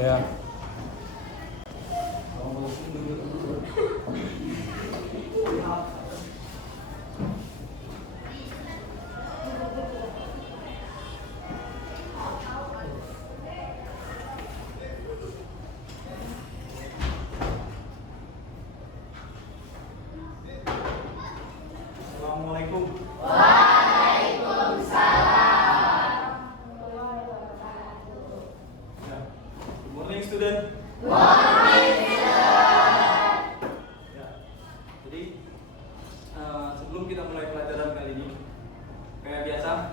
Ya. Assalamualaikum. Ya. Good morning, student. Ya. Jadi sebelum kita mulai pelajaran kali ini, kayak biasa,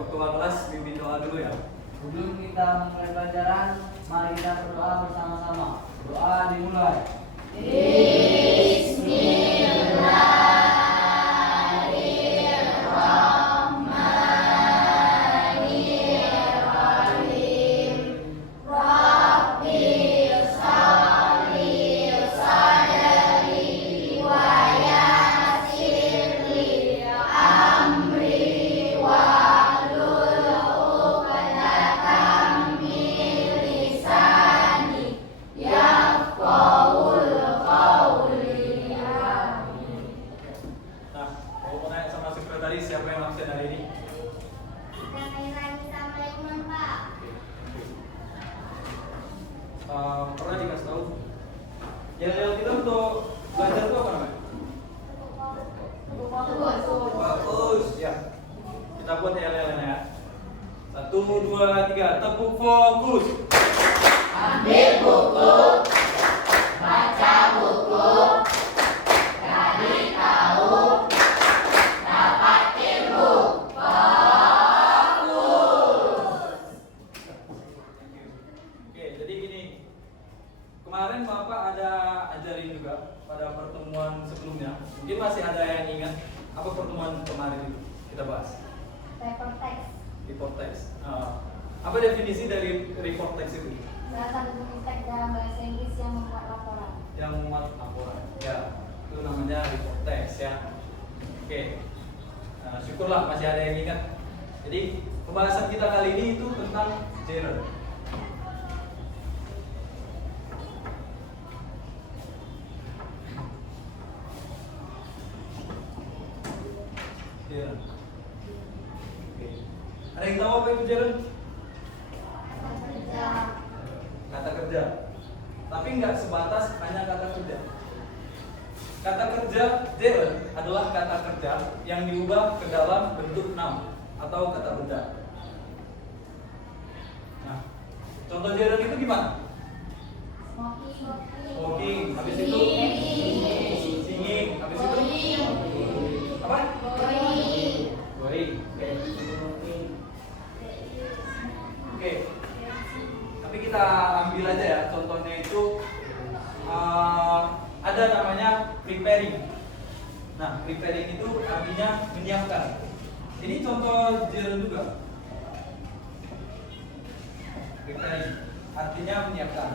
ketua kelas pimpin doa dulu ya. Sebelum kita mulai pelajaran, mari kita berdoa bersama-sama. Doa dimulai. Nah, mau tanya sama sekretaris siapa yang absen hari ini? Pernah dikasih tahu? Yel-yel kita untuk belajar itu apa namanya? Bagus, ya. Kita buat yel-yelnya ya. 1, 2, 3, tepuk fokus. Ambil buku, baca buku, cari tahu, dapat ilmu. Oke, jadi gini. Kemarin Bapak ada ajarin juga pada pertemuan sebelumnya. Mungkin masih ada yang ingat apa pertemuan kemarin itu kita bahas? Paper text. Report text. Apa definisi dari report text itu? Salah satu jenis teks dalam bahasa Inggris yang membuat laporan. Yang memuat laporan. Ya, itu namanya report text ya. Oke. Syukurlah masih ada yang ingat. Jadi pembahasan kita kali ini itu tentang journal. Journal. Oke. Ada yang tahu apa itu journal? Kerja. Kata kerja. Tapi nggak sebatas hanya kata kerja. Kata kerja gerund adalah kata kerja yang diubah ke dalam bentuk noun atau kata benda. Nah, contoh gerund itu gimana? Smoking, habis itu singing, habis itu apa? Going. Oke. Tapi kita ambil aja ya, contohnya itu ada namanya preparing. Nah, preparing itu artinya menyiapkan. Ini contoh gerund juga. Preparing artinya menyiapkan.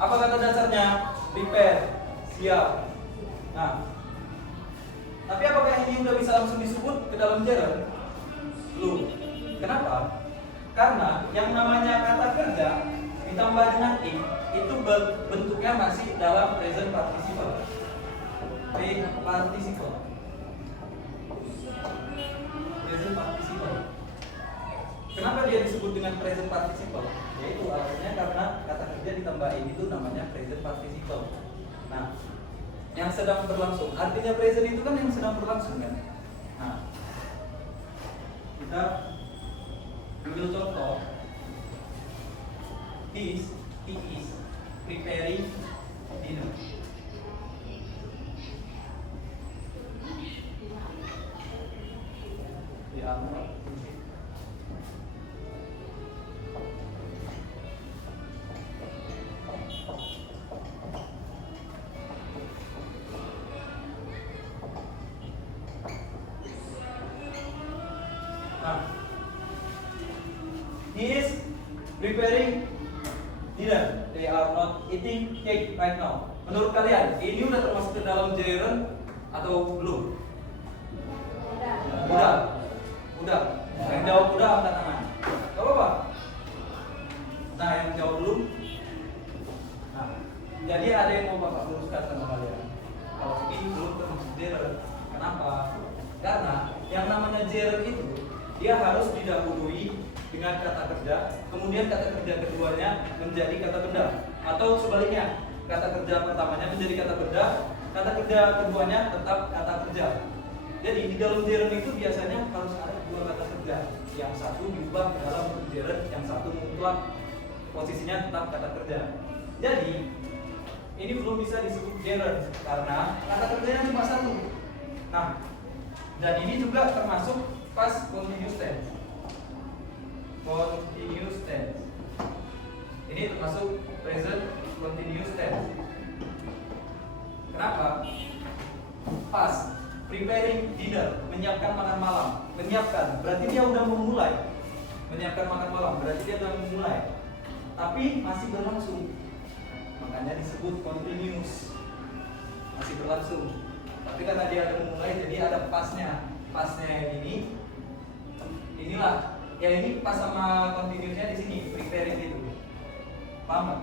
Apa kata dasarnya? Prepare, siap. Nah, tapi apakah ini udah bisa langsung disebut ke dalam gerund? Belum. Kenapa? Karena yang namanya kata kerja ditambah dengan ing itu bentuknya masih dalam present participle. Participle. Present participle. Kenapa dia disebut dengan present participle? Yaitu alasannya karena kata kerja ditambah ing itu namanya present participle. Nah, yang sedang berlangsung. Artinya present itu kan yang sedang berlangsung kan? Nah, kita ambil contoh. He is preparing dinner. Ya, nah, he is preparing dinner. They are not eating cake right now. Menurut kalian, ini udah termasuk ke dalam gerund atau belum? Udah. Udah. Yang jawab udah angkat tangan. Gak apa-apa. Nah, yang jawab belum yang mau Bapak luruskan sama kalian. Kalau ini belum termasuk gerund. Kenapa? Karena yang namanya gerund itu dia harus didahului dengan kata kerja, kemudian kata kerja keduanya menjadi kata benda, atau sebaliknya, kata kerja pertamanya menjadi kata benda, kata kerja keduanya tetap kata kerja. Jadi di dalam gerund itu biasanya harus ada dua kata kerja, yang satu diubah ke dalam bentuk gerund, yang satu mutlak posisinya tetap kata kerja. Jadi ini belum bisa disebut gerund karena kata kerjanya cuma satu. Nah, dan ini juga termasuk past continuous tense. Continuous tense. Ini termasuk present continuous tense. Kenapa? Past, preparing dinner, menyiapkan makan malam. Menyiapkan, berarti dia udah memulai. Menyiapkan makan malam, berarti dia udah memulai. Tapi masih berlangsung. Makanya disebut continuous. Masih berlangsung. Tapi karena dia ada memulai, jadi ada pasnya. Pasnya yang ini, inilah. Ya ini pas sama continuousnya di sini, preparing itu. Paham nggak?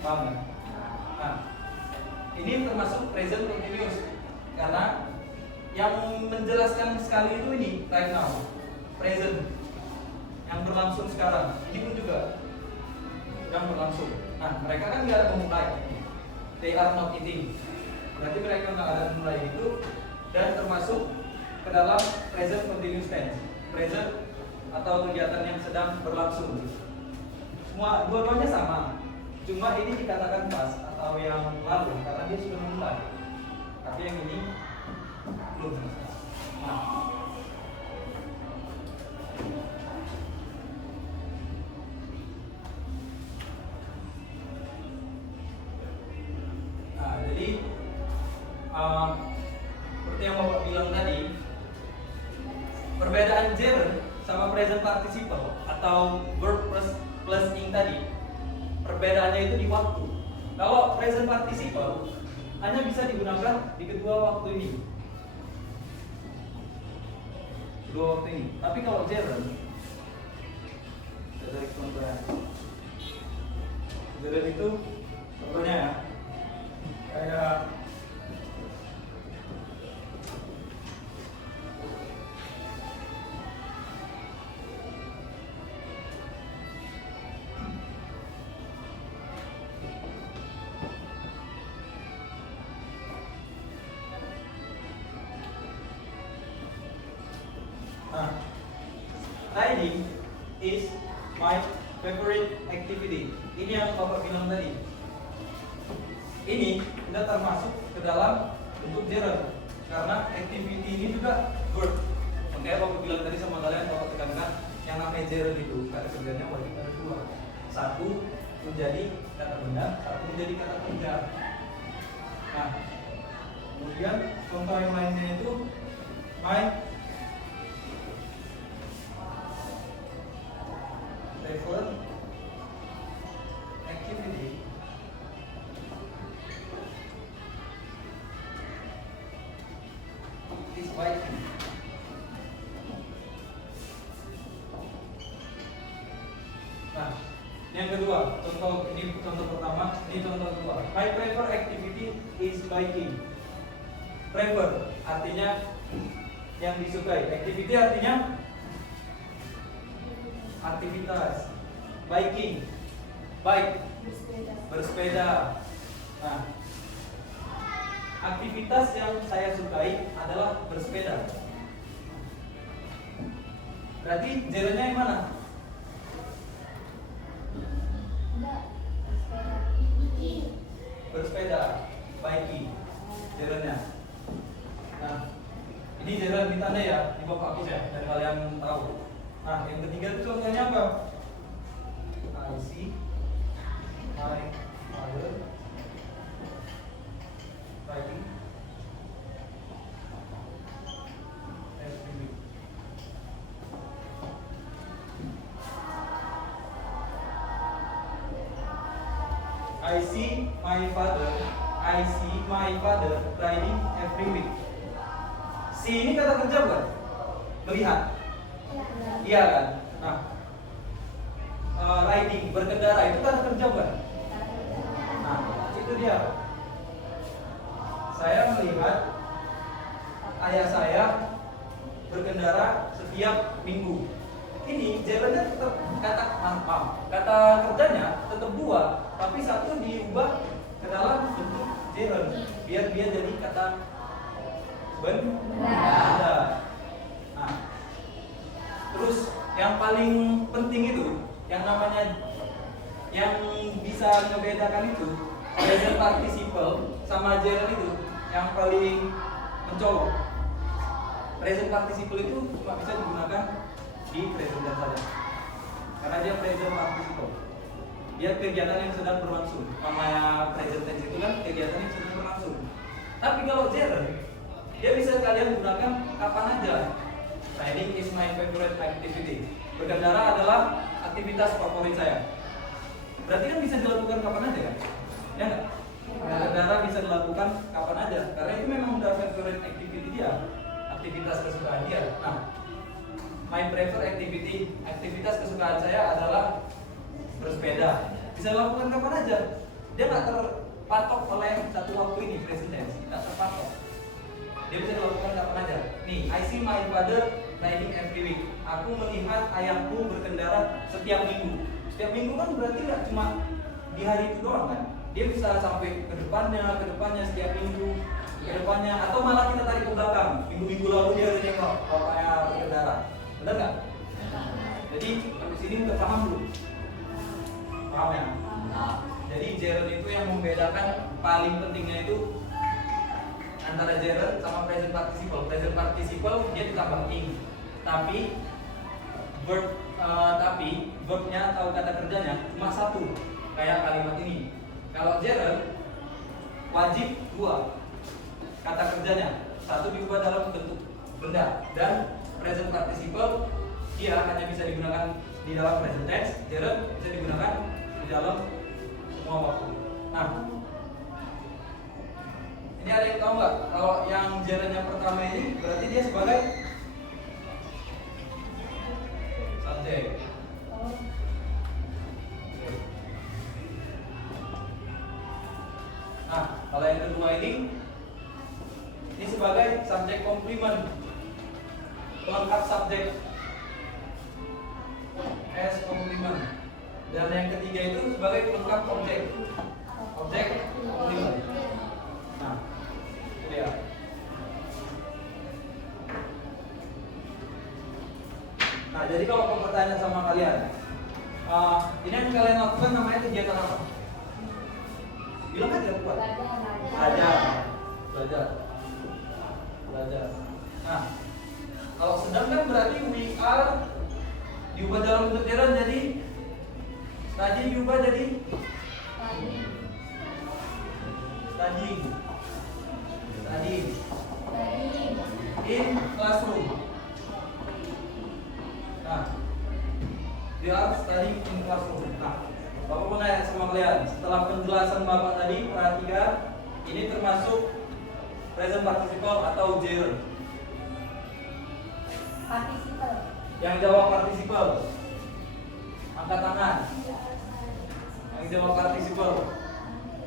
Paham nggak? Nah, ini termasuk present continuous karena yang menjelaskan sekali itu ini right now, present yang berlangsung sekarang. Ini pun juga yang berlangsung. Nah, mereka kan nggak ada memulai. They are not eating. Berarti mereka nggak ada memulai itu dan termasuk ke dalam present continuous tense. Present atau kegiatan yang sedang berlangsung. Semua dua-duanya sama. Cuma ini dikatakan pas atau yang lalu karena dia sudah memulai. Tapi yang ini belum. Nah, jadi seperti yang Bapak bilang tadi, perbedaan gerund sama present participle atau verb plus ing tadi, perbedaannya itu di waktu. Kalau present participle hanya bisa digunakan di kedua waktu ini. Kedua waktu ini. Tapi kalau gerund, saya tarik contohnya. Gerund itu contohnya ya, kayak riding is my favorite activity. Ini yang Bapak bilang tadi. Ini tidak termasuk ke dalam bentuk gerund karena activity ini juga verb. Makanya Bapak bilang tadi sama kalian, Bapak tekankan yang namanya gerund itu kata kerjanya wajib ada dua. Satu menjadi kata benda, satu menjadi kata kerja. Nah, kemudian contoh yang lainnya itu my favorite activity is biking. Nah, yang kedua, contoh ini contoh pertama, ini contoh kedua. My favorite activity is biking. Prefer artinya yang disukai, activity artinya aktivitas. Biking, bike, bersepeda. Nah, aktivitas yang saya sukai adalah bersepeda. Berarti gerundnya yang mana? Bersepeda, biking, gerundnya. Nah, ini gerund ditanda ya, di bawah hapus ya, dan kalian tahu. Nah, yang ketiga itu contohnya apa? I see my father riding every week. I see my father riding every week. See ini kata kerja bukan? Melihat. Iya kan? Nah, riding, berkendara itu kata kerja bukan? Nah, Itu dia. Saya melihat ayah saya berkendara setiap minggu. Ini gerundnya tetap kata kerjanya tetap dua, tapi satu diubah ke dalam bentuk gerund biar dia jadi kata benda. Nah, terus yang paling penting itu yang namanya yang bisa membedakan itu present participle sama gerund itu yang paling mencolok. Present participle itu cuma bisa digunakan di present tense saja karena dia present participle, dia kegiatan yang sedang berlangsung. Namanya present tense itu kan kegiatan yang sedang berlangsung. Tapi kalau gerund dia bisa kalian gunakan kapan aja. Riding is my favorite activity. Berkendara adalah aktivitas favorit saya. Berarti kan bisa dilakukan kapan aja kan? Ya enggak? Berkendara bisa dilakukan kapan aja karena itu memang udah favorite activity dia, aktivitas kesukaan dia. Nah, my preferred activity, aktivitas kesukaan saya adalah bersepeda. Bisa dilakukan kapan aja. Dia nggak terpatok oleh satu waktu ini, present tense, nggak terpatok. Dia bisa dilakukan kapan aja. Nih, I see my father riding every week. Aku melihat ayahku berkendara setiap minggu. Setiap minggu kan berarti nggak cuma di hari itu doang kan. Dia bisa sampai ke depannya setiap minggu, ke depannya, atau malah kita tarik ke belakang. Minggu-minggu lalu dia udah nengok bapaknya berkendara. Benar nggak? Jadi sampai sini udah paham belum? Paham ya? Jadi gerund itu yang membedakan paling pentingnya itu antara gerund sama present participle. Present participle dia ditambah ing, tapi verbnya atau kata kerjanya cuma satu, kayak kalimat ini. Kalau gerund wajib dua kata kerjanya, satu diubah dalam bentuk benda, dan present participle dia hanya bisa digunakan di dalam present tense, gerund bisa digunakan di dalam semua waktu. Nah, ini ada yang tahu nggak kalau yang gerund yang pertama ini berarti dia sebagai subjek. Nah, kalau yang kedua ini sebagai subjek komplement, pelengkap subjek as komplement. Dan yang ketiga itu sebagai pelengkap objek, objek komplement. Nah, itu dia. Nah, jadi kalau aku bertanya sama kalian, ini yang kalian lakukan namanya kegiatan apa? Bilang aja kuat. Belajar. Nah, kalau sedang kan berarti we are diubah dalam bentuk gerund jadi tadi diubah jadi studying in classroom. Nah, we are studying in classroom. Nah, Bapak mau nanya sama kalian, setelah penjelasan Bapak tadi, perhatikan ini termasuk present participle atau gerund. Participle. Yang jawab participle angkat tangan. Yang jawab participle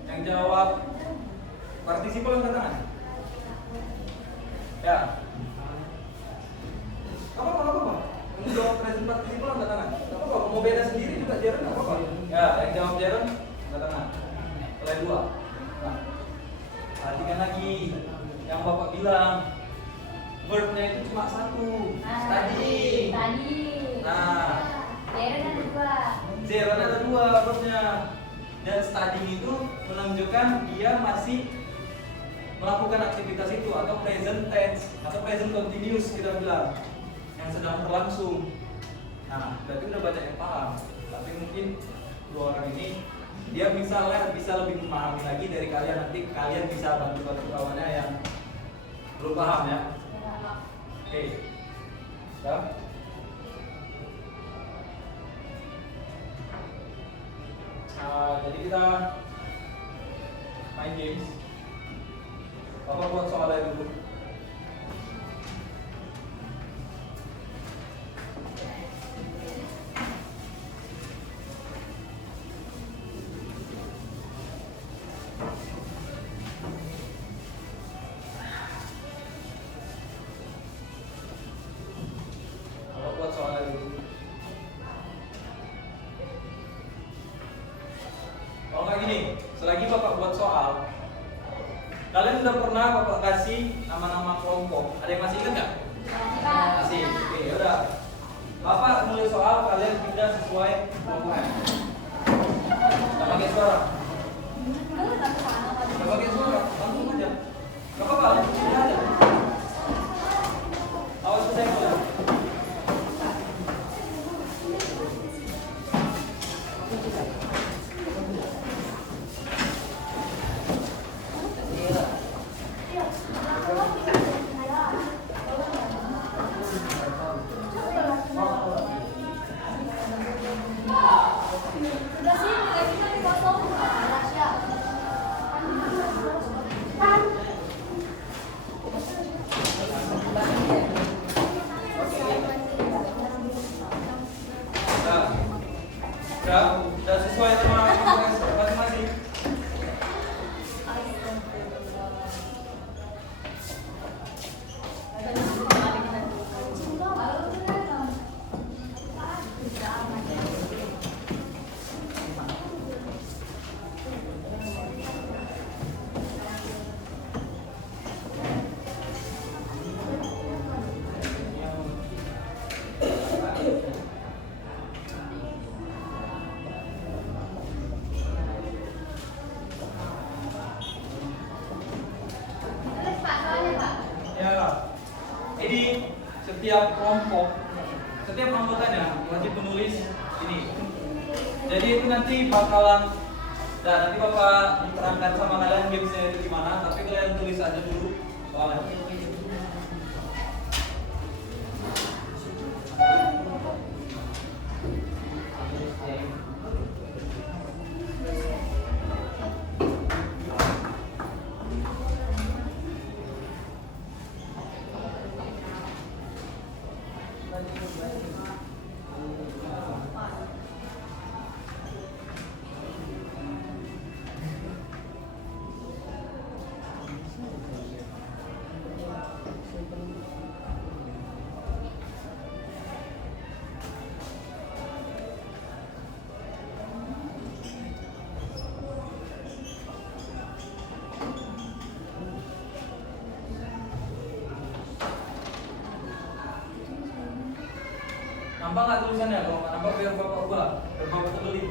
angkat tangan. Ya. Apa? Yang jawab present participle angkat tangan. Apa? Mau beda sendiri juga gerund apa? Ya, yang jawab gerund angkat tangan. Mulai dua. Nah, perhatikan lagi yang Bapak bilang, verbnya itu cuma satu, study. Nah, gerund ada dua verbnya. Dan studying itu menunjukkan dia masih melakukan aktivitas itu, atau present tense atau present continuous kita bilang, yang sedang berlangsung. Nah, berarti udah banyak yang paham. Tapi mungkin dua orang ini dia bisa lebih memahami lagi dari kalian. Nanti kalian bisa bantu kawannya yang belum paham ya. Oke. Ya. Jadi kita main games. Bapak buat soalnya dulu. nih, selagi Bapak buat soal, kalian udah pernah Bapak kasih nama-nama kelompok? Ada yang masih ingat nggak? Masih. Oke, yaudah. Bapak nulis soal, kalian pindah sesuai kelompoknya. Nggak pakai suara. Nggak pakai suara, langsung aja. Nggak apa-apa, langsung pindah aja. Awas selesai dulu. Udah sesuai sama masing-masing. Ya, jadi setiap kelompok, setiap anggotanya wajib menulis ini. Jadi itu nanti bakalan, dan nanti Bapak diterangkan sama kalian gamesnya itu gimana. Tapi kalian tulis aja dulu soalnya. Nampak nggak tulisannya? Kalau nggak nampak biar Bapak ubah, biar Bapak terbeli.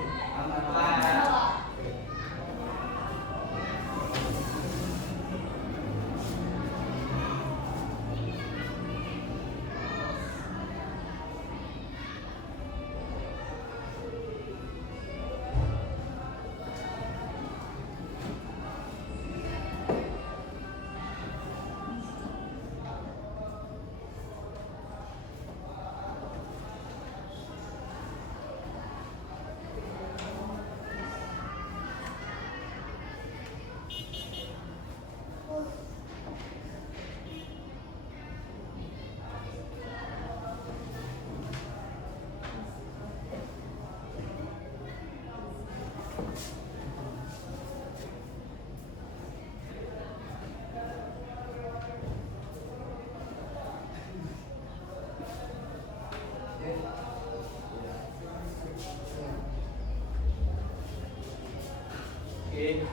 Oke.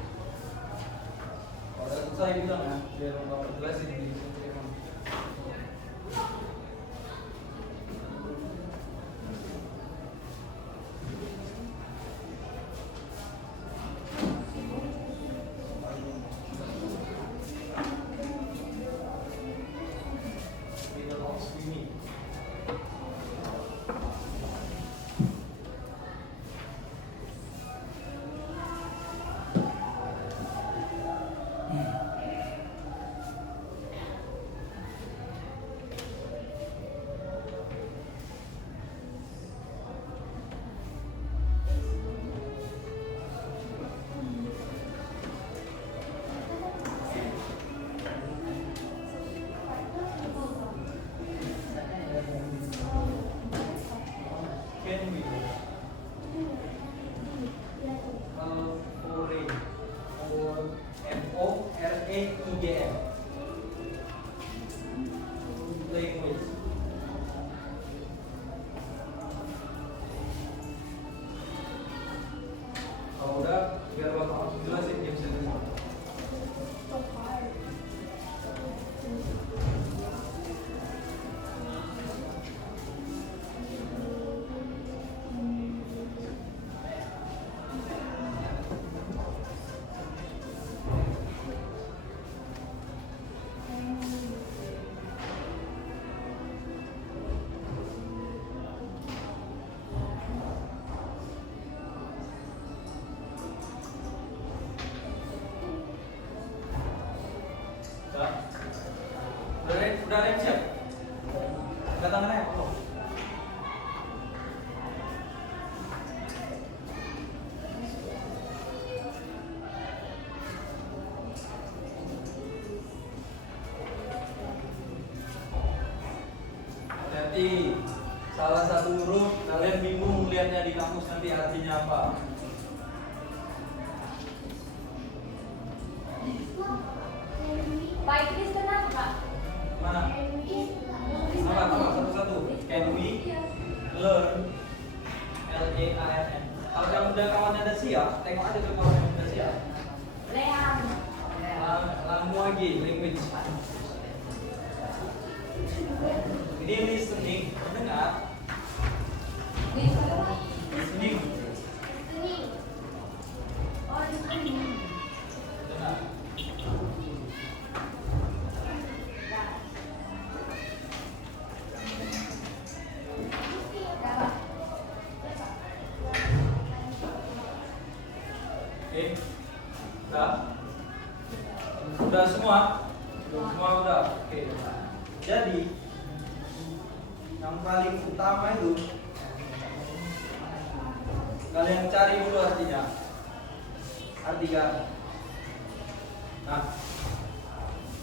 Kalau udah selesai bilang ya, biar Bapak jelasin di sini. Sudah ada yang siap? Angkat tangannya. Oh. Hati-hati. Salah satu huruf kalian bingung lihatnya di kamus nanti artinya apa. Pak Idris kenapa? Mana? Apa? Satu-satu. Can we learn? LEARN. Kalau kamu udah kawannya udah siap, tengok aja ke kawan yang udah siap. Leang. Language, language. Ini listening, mendengar. Listening, Sini. Oh, di sini. dengar. Oke, udah? Udah semua? Semua udah. Oke. Jadi yang paling utama itu kalian cari dulu artinya. Artikan. Nah,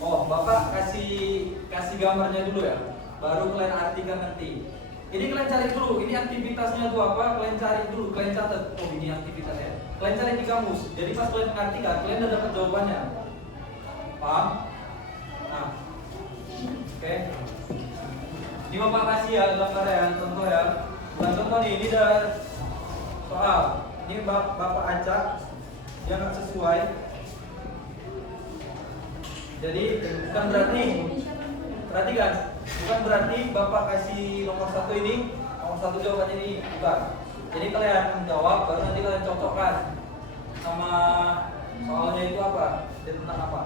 oh bapak kasih gambarnya dulu ya. Baru kalian artikan nanti. Ini kalian cari dulu. Ini aktivitasnya itu apa? Kalian cari dulu. Kalian catat. Oh ini aktivitasnya. Kalian cari di kamus. Jadi pas kalian mengartikan, kalian udah dapat jawabannya. Paham? Nah, oke. Ini bapak kasih ya gambar ya, contoh ya. Bukan contoh nih, ini udah soal. Ini bapak acak, dia nggak sesuai. Jadi bukan berarti, perhatikan, bukan berarti bapak kasih nomor satu ini, nomor satu jawabannya ini, bukan. Jadi kalian menjawab, baru nanti kalian cocokkan sama soalnya itu apa, dan tentang apa.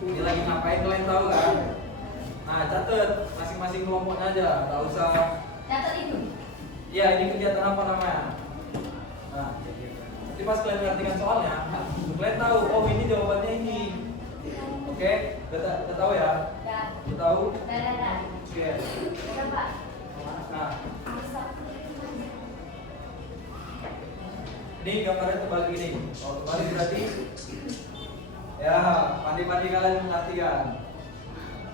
Ini lagi ngapain kalian tahu kan? Nah, catat masing-masing kelompoknya aja, nggak usah. Catat itu. Ya, ini kegiatan apa namanya? Nah, nanti pas kalian mengartikan soalnya, kalian tahu, oh ini jawabannya ini. Oke, udah tahu ya? Dah. Udah tahu? Dah. Oke. Udah, Pak. Nah, Bisa. ini gambarnya terbalik gini. Oh, terbalik berarti ya, pandai-pandai kalian mengartikan.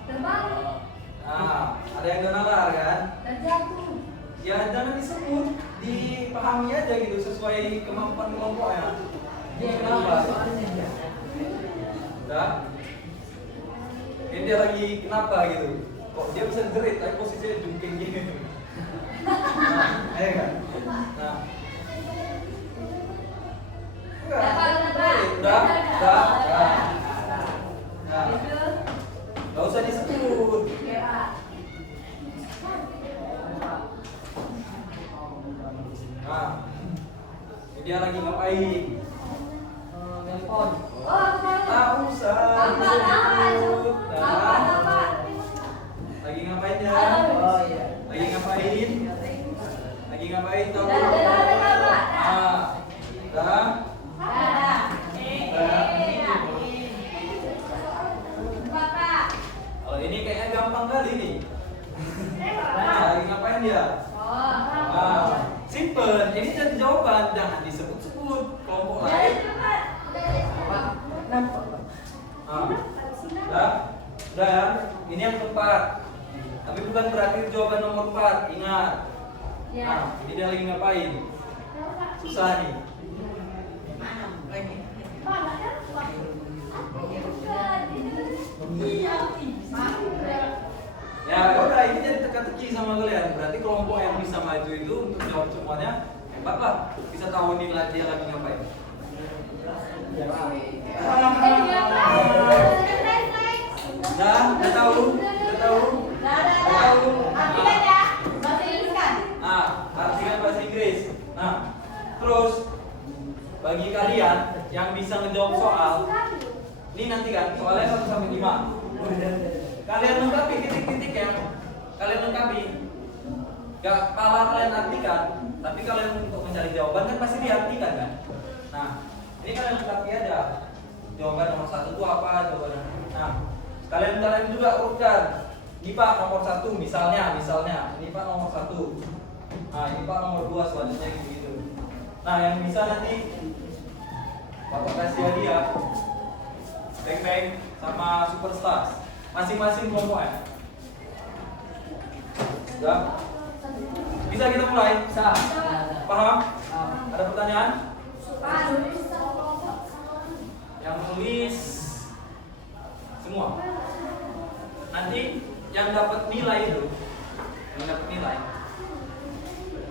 Terbalik. Nah, ada yang udah nalar kan? Terjatuh. Ya jangan disebut, dipahami aja gitu sesuai kemampuan kelompoknya. Udah? Ini dia lagi kenapa gitu? Kok dia bisa jerit tapi posisinya jungking gini? Nah, ayo kan? Nah, enggak, udah. Nah, nggak usah disebut. Nah, ini dia lagi ngapain? Nelpon. Tak usah disebut. Nah, lagi ngapain ya? Oh iya. Lagi ngapain? Lagi ngapain tahu? Dah. Nah, dah. Bapak. Kalau ini kayaknya gampang kali nih. Nah, lagi ngapain dia? Nah, simple. Ini jadi jawaban, jangan disebut-sebut kelompok lain. Nah, udah ya. Ini yang keempat. Tapi bukan berarti jawaban nomor 4. Ingat. Nah, ini dia lagi ngapain? Susah nih. Ya udah, ini jadi teka-teki sama kalian. Berarti kelompok yang bisa maju itu untuk jawab semuanya hebat lah. Bisa tahu nih dia lagi ngapain. Udah tahu? Nah, artikan bahasa Inggris. Nah, terus bagi kalian yang bisa ngejawab soal, ini nanti kan soalnya 1 sampai 5. Kalian lengkapi titik-titik yang kalian lengkapi. Gak pala kalian artikan, tapi kalian untuk mencari jawaban kan pasti diartikan kan. Nah, ini kalian lengkapi aja. Jawaban nomor 1 itu apa jawabannya. Nah, kalian juga urutkan Ini Pak nomor 1 misalnya, ini Pak nomor 1. Nah ini Pak nomor 2 selanjutnya gitu. Nah yang bisa nanti Bapak kasih hadiah Beng sama Superstars masing-masing kelompok ya. Sudah? Bisa kita mulai? Bisa. Paham? Ah. Ada pertanyaan? Pak, nulis satu kelompok. Yang nulis semua. Nanti yang dapat nilai itu,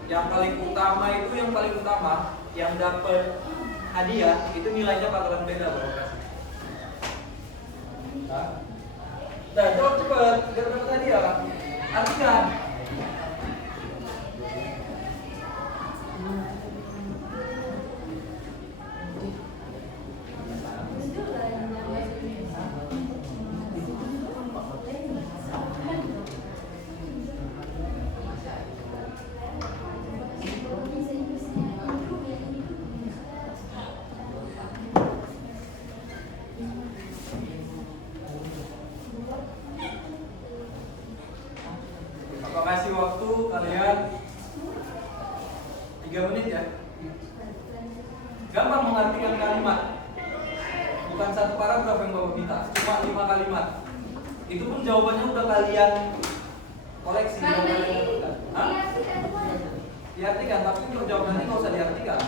yang paling utama itu yang dapat hadiah itu nilainya bakalan beda Bapak kasih. Nah, jawab cepat, biar dapat hadiah. Artikan. Bapak kasih waktu kalian 3 menit ya. Gampang mengartikan kalimat. Bukan satu paragraf yang Bapak minta, cuma 5 kalimat. Itu pun jawabannya udah kalian koleksi. Kalimat ini Hah? diartikan semuanya. Diartikan, tapi untuk jawabannya nggak usah diartikan.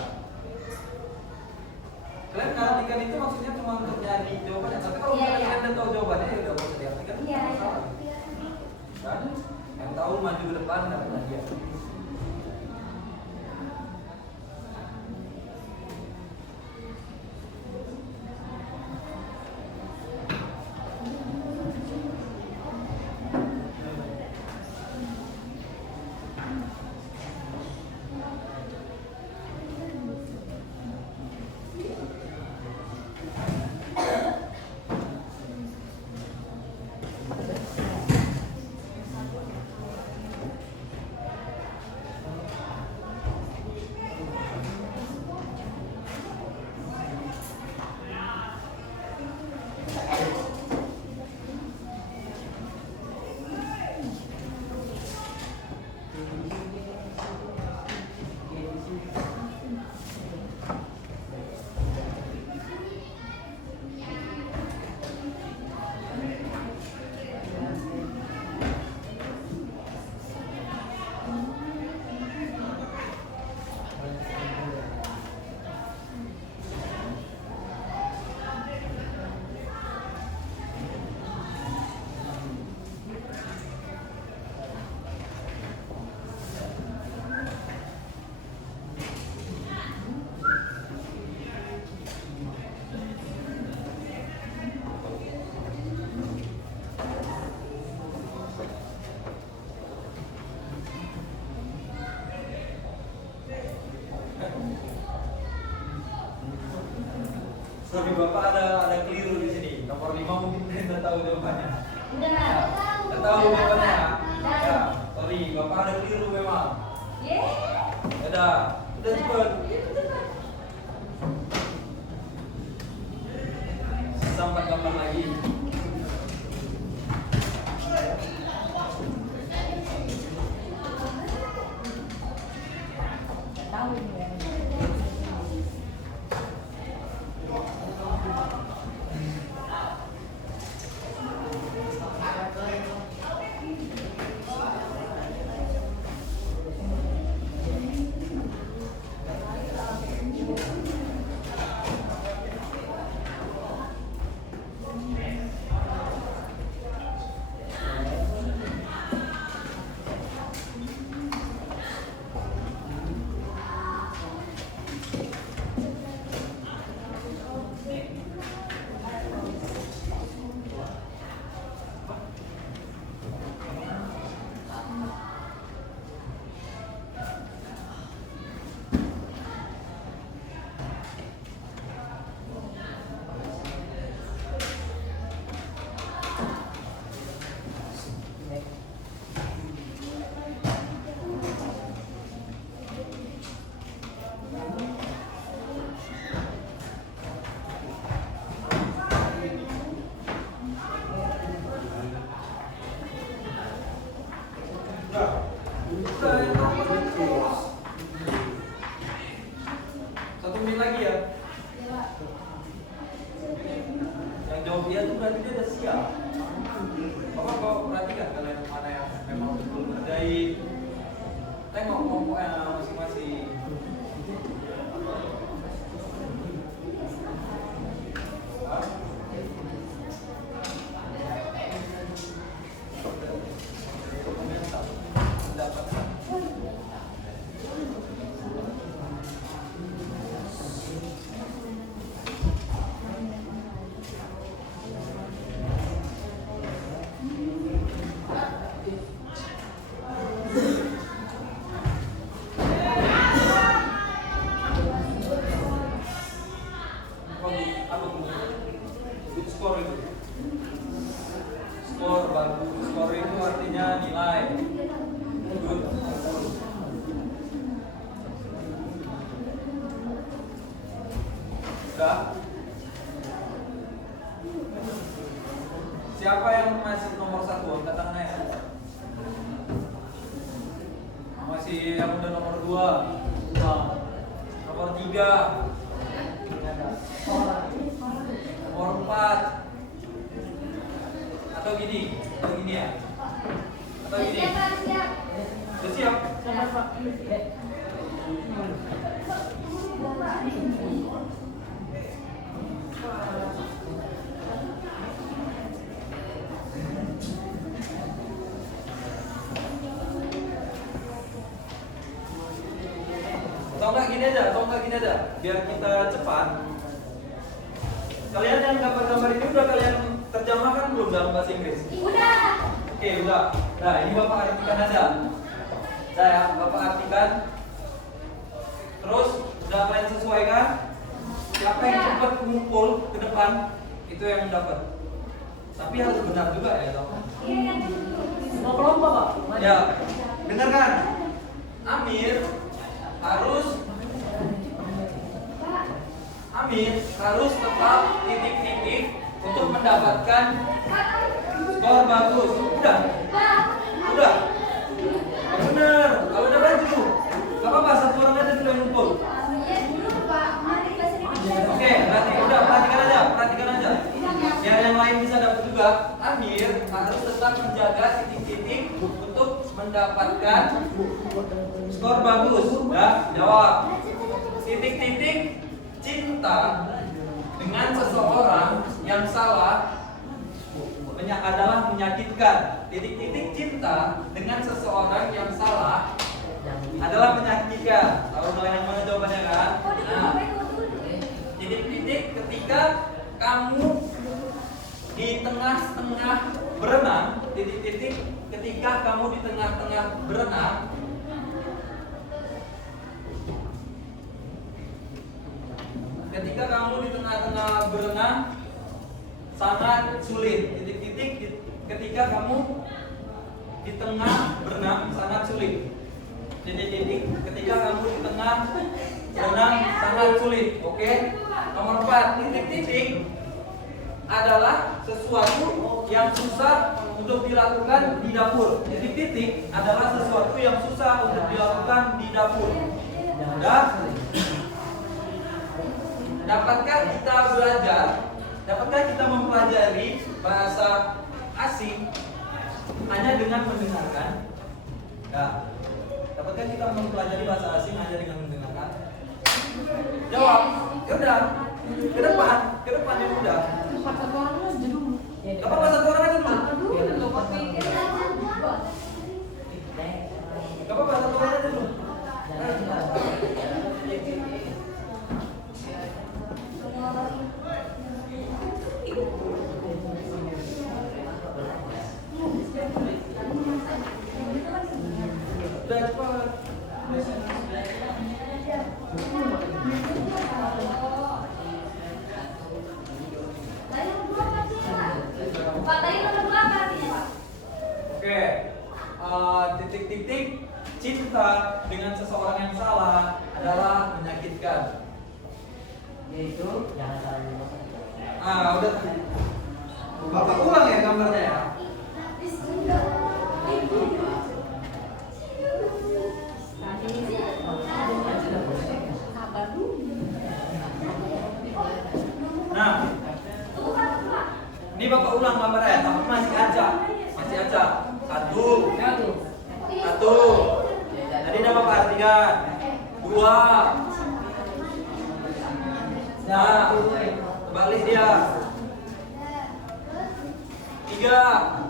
Kalian mengartikan itu maksudnya cuma untuk nyari jawabannya. Tapi kalau Iya, misalnya iya. kalian udah tahu jawabannya ya udah nggak usah diartikan. Iya, nggak iya. masalah. Kan? Yang tahu maju ke depan dapat hadiah. Sorry Bapak ada keliru di sini. Nomor 5 mungkin tidak tahu jawabannya. Udah Ya, tahu. tidak tahu jawabannya. Udah. Ya, sorry Bapak ada keliru memang. Yeay. Udah cepet. Sampai kapan lagi? Tahu ini ya. berarti dia udah siap. Bapak kok perhatikan kalian mana yang memang betul ngerjain. Tengok kelompoknya masing-masing. Good score itu. Skor bagus. Skor itu artinya nilai. Good. Sudah. Siapa yang masih nomor 1? Angkat tangannya ya. Masih yang udah nomor 2, nomor 3, nomor 4. Atau gini ya. Atau gini. Siap. Udah siap? Atau enggak gini aja, biar kita cepat. Kalian yang gambar-gambar ini udah kalian terjemahkan belum dalam bahasa Inggris? Udah. Oke, udah. Nah, ini Bapak artikan aja. Saya Bapak artikan. Terus udah kalian sesuaikan. Siapa yang cepat ngumpul ke depan itu yang dapat. Tapi harus benar juga ya, Bapak. Iya. Semua kelompok, Pak. Ya, dengarkan. Amir harus tetap titik-titik untuk mendapatkan skor bagus. Udah? Bener. Kalau udah baju, gak apa-apa, satu orang aja dulu yang ngumpul. Oke, berarti udah perhatikan aja. Biar yang lain bisa dapat juga. Amir harus tetap menjaga titik-titik untuk mendapatkan skor bagus. Udah, jawab. Titik-titik cinta dengan seseorang yang salah adalah menyakitkan. Titik-titik cinta dengan seseorang yang salah adalah menyakitkan. Tahu kalian yang mana jawabannya kan? Nah, titik-titik ketika kamu di tengah-tengah berenang, titik-titik ketika kamu di tengah-tengah berenang, ketika kamu di tengah-tengah berenang sangat sulit. Titik-titik ketika kamu di tengah berenang sangat sulit. Titik-titik ketika kamu di tengah berenang sangat sulit. Oke? Nomor 4, titik-titik adalah sesuatu yang susah untuk dilakukan di dapur. Titik-titik adalah sesuatu yang susah untuk dilakukan di dapur. Udah? Dapatkah kita mempelajari bahasa asing hanya dengan mendengarkan? Ya. Dapatkah kita mempelajari bahasa asing hanya dengan mendengarkan? Jawab. Ya udah. Ke depan yang udah. Gak apa-apa, satu orang aja dulu. Gak apa-apa, satu orang aja dulu. Udah cepat. Oke, titik-titik cinta dengan seseorang yang salah adalah menyakitkan. Yaitu jangan salah. Udah. Bapak ulang ya gambarnya ya. Nah, ini Bapak ulang gambarnya, tapi masih acak. Masih acak. Satu. Tadi udah Bapak artikan. 2. Nah, balik dia. 3.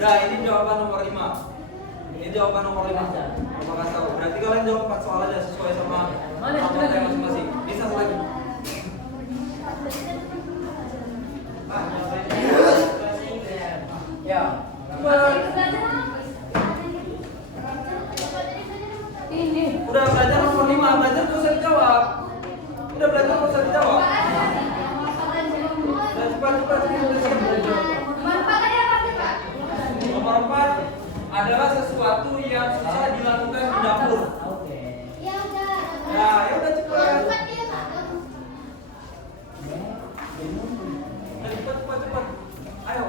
Nah, ini jawaban nomor 5. Ini jawaban nomor 5. Bapak kasih tahu. Berarti kalian jawab 4 soal aja sesuai sama yang masing-masing. Ini satu lagi. Ya. Udah belajar nomor 5, belajar terus usah dijawab. Udah belajar terus usah dijawab. Udah cepat. Nomor 4 adalah sesuatu yang susah dilakukan di dapur. Ya udah cepat. Cepat. Ayo.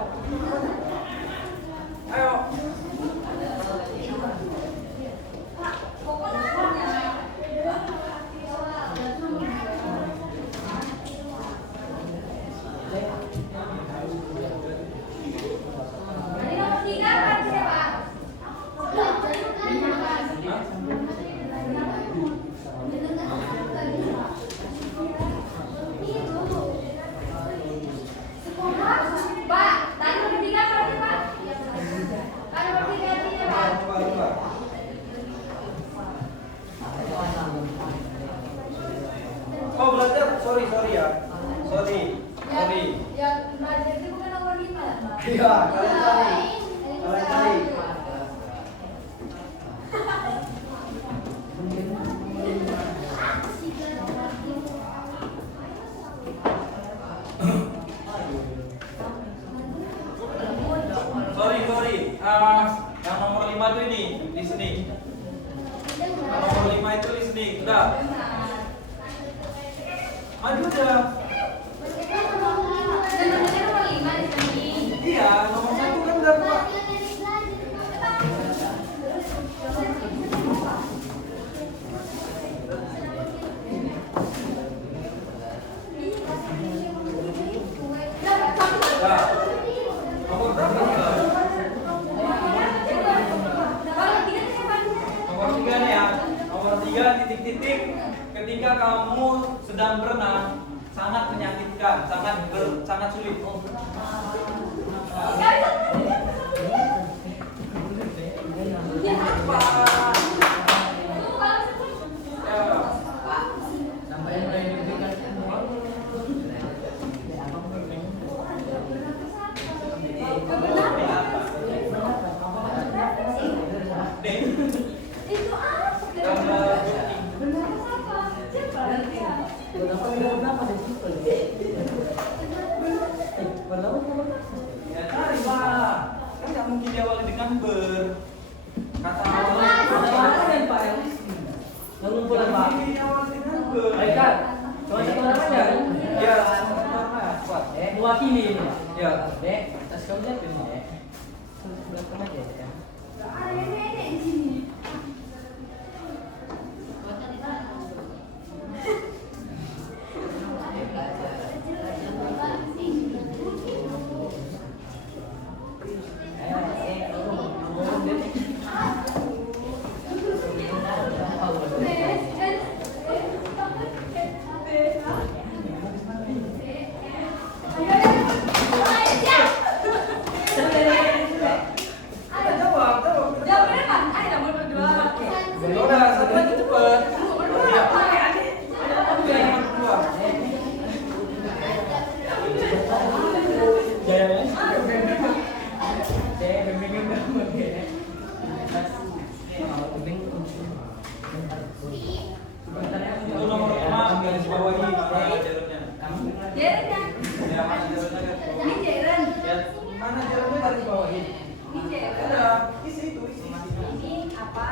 Oh belajar, sorry ya. Sorry. Ya, belajar itu bukan nomor 5 ya, Pak? Iya, kalian cari. Sorry. Yang nomor 5 itu ini, listening. Yang nomor 5 itu listening. Udah. Maju aja. Iya, nomor 1 kan udah Pak. Nah, nomor berapa? Nomor 3 nih ya. Nomor 3 titik-titik ketika kamu sedang berenang sangat menyakitkan, sangat sulit. Ya cari Pak. Kan nggak mungkin diawali dengan ber. Kata awalnya Pak yang ngumpulin Pak. Diawali dengan ber. Baik kan? Coba satu orang ya? Ya, sama kuat. Mewakili ini Pak. Ya. Dek, tas kamu siapa ini Dek? Belakang aja ya. Udah, satu lagi cepet. Itu nomor 5 garis bawahi mana jarumnya? Jarumnya. Ya, mana jarumnya garis bawahi? Ini jaren. Ya, mana jarumnya garis bawahi? Ini jaren. Ada, isi. Ini apa?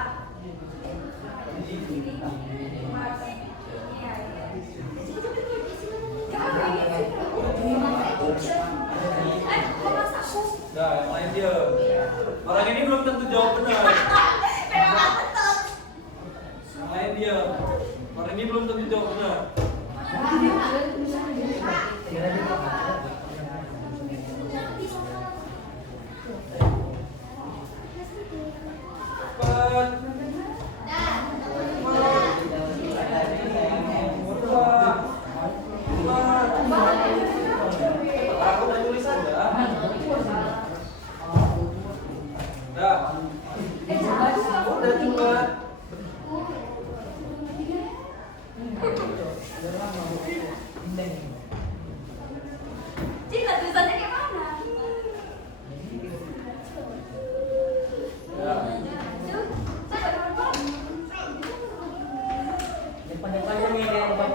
Dah, yang lain dia. Orang ini belum tentu jawab benar. Yang lain dia. Orang ini belum tentu jawab benar. Cepat. Aku udah tulis aja. Udah cepat. Cina tulisannya kayak mana? Ya. Depan-depannya nih yang buat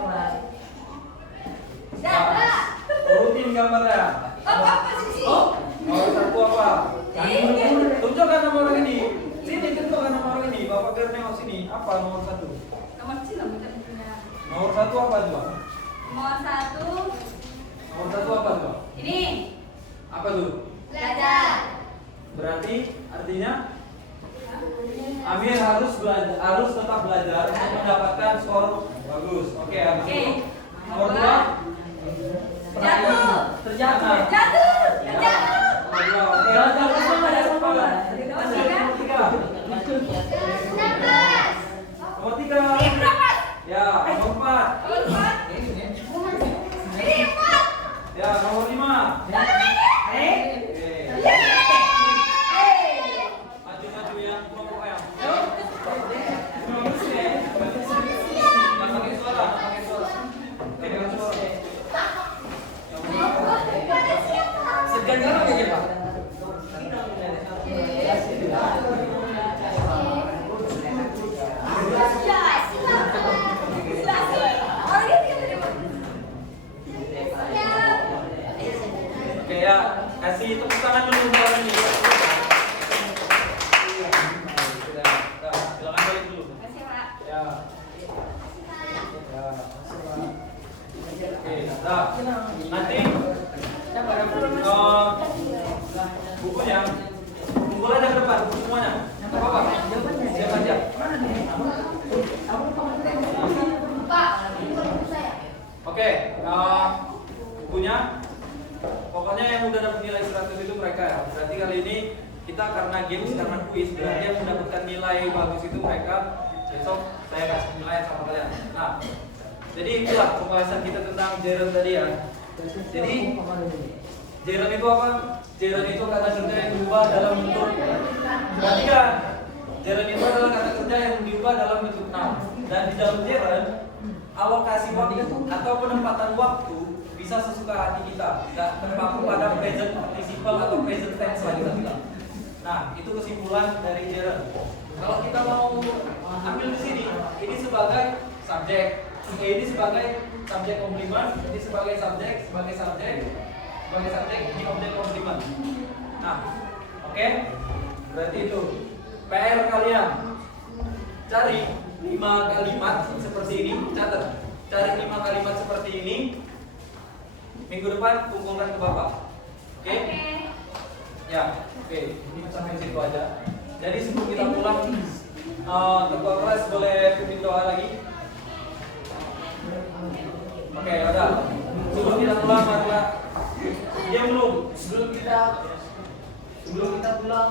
Urutin gambarnya. Apa sih sih? Nomor satu apa? Tunjukkan nama orang ini. Sini tunjukkan nama orang ini. Bapak biar nengok sini. Apa nomor satu? Nomor Cina bukan punya. Nomor satu apa coba? Nomor 1 Nomor satu apa coba? ini Apa tuh? belajar. Berarti artinya Amir harus belajar, harus tetap belajar untuk mendapatkan skor bagus. Oke, habis Oke. itu. Nomor dua. Jatuh. terjatuh. Jatuh. Ya. Jatuh. Nomor dua. Oke. Jangan sama ya sama. Nomor tiga. Nomor tiga. Nomor tiga. Ini berapa? Ya. Nomor empat. Nomor 4. Ini 4. Ya. Nomor lima. Oke. Maju-maju yang kelompok yang. Nggak pakai suara, nggak pakai suara. Oke, dengan suara. Segan kan aja, Pak. Oke ya, kasih tepuk tangan dulu buat orang ini. Sudah, silakan balik dulu. Ya. Ya. Oke, nah, nanti bukunya kumpul aja ke depan semuanya. Apa? Siap aja. Oke, bukunya pokoknya yang udah dapat nilai 100 itu mereka ya. Berarti kali ini kita karena games, karena kuis, berarti yang mendapatkan nilai bagus itu mereka. Besok saya kasih nilai sama kalian. Nah, jadi itulah pembahasan kita tentang Jeren tadi ya. Jadi Jeren itu apa? Jeren itu kata kerja yang diubah dalam bentuk. Perhatikan, Jeren itu adalah kata kerja yang diubah dalam bentuk noun. Dan di dalam Jeren, alokasi waktu atau penempatan waktu bisa sesuka hati kita, dan terpaku pada present participle atau present tense lagi kita. Nah, itu kesimpulan dari Jeren. Kalau kita mau ambil di sini, ini sebagai subjek, ini sebagai subjek komplement, ini sebagai subjek, ini objek komplement. Nah, oke, berarti itu PR kalian cari 5 kalimat seperti ini, catat. Cari 5 kalimat seperti ini. Minggu depan kumpulkan ke Bapak. Oke? Ya, oke. Ini sampai situ aja. Jadi sebelum kita pulang, ketua kelas boleh pimpin doa lagi. Oke, udah. Sebelum kita pulang, marilah. Dia belum. Sebelum kita pulang,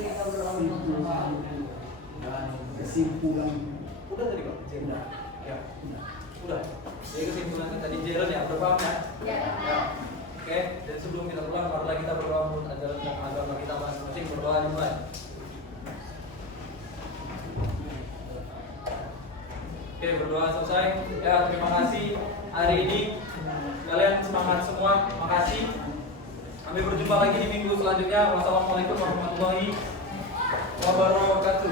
kita berdoa. Kesimpulan Udah tadi Pak? Udah. Ya. Udah. Jadi kesimpulan tadi Jeren ya, berpaham ya? Ya. Oke, dan sebelum kita pulang, marilah kita berdoa menurut ajaran agama kita masing-masing, berdoa dimulai. Oke, berdoa selesai. Ya, terima kasih hari ini. Kalian semangat semua. Makasih. Sampai berjumpa lagi di minggu selanjutnya. Wassalamualaikum warahmatullahi wabarakatuh.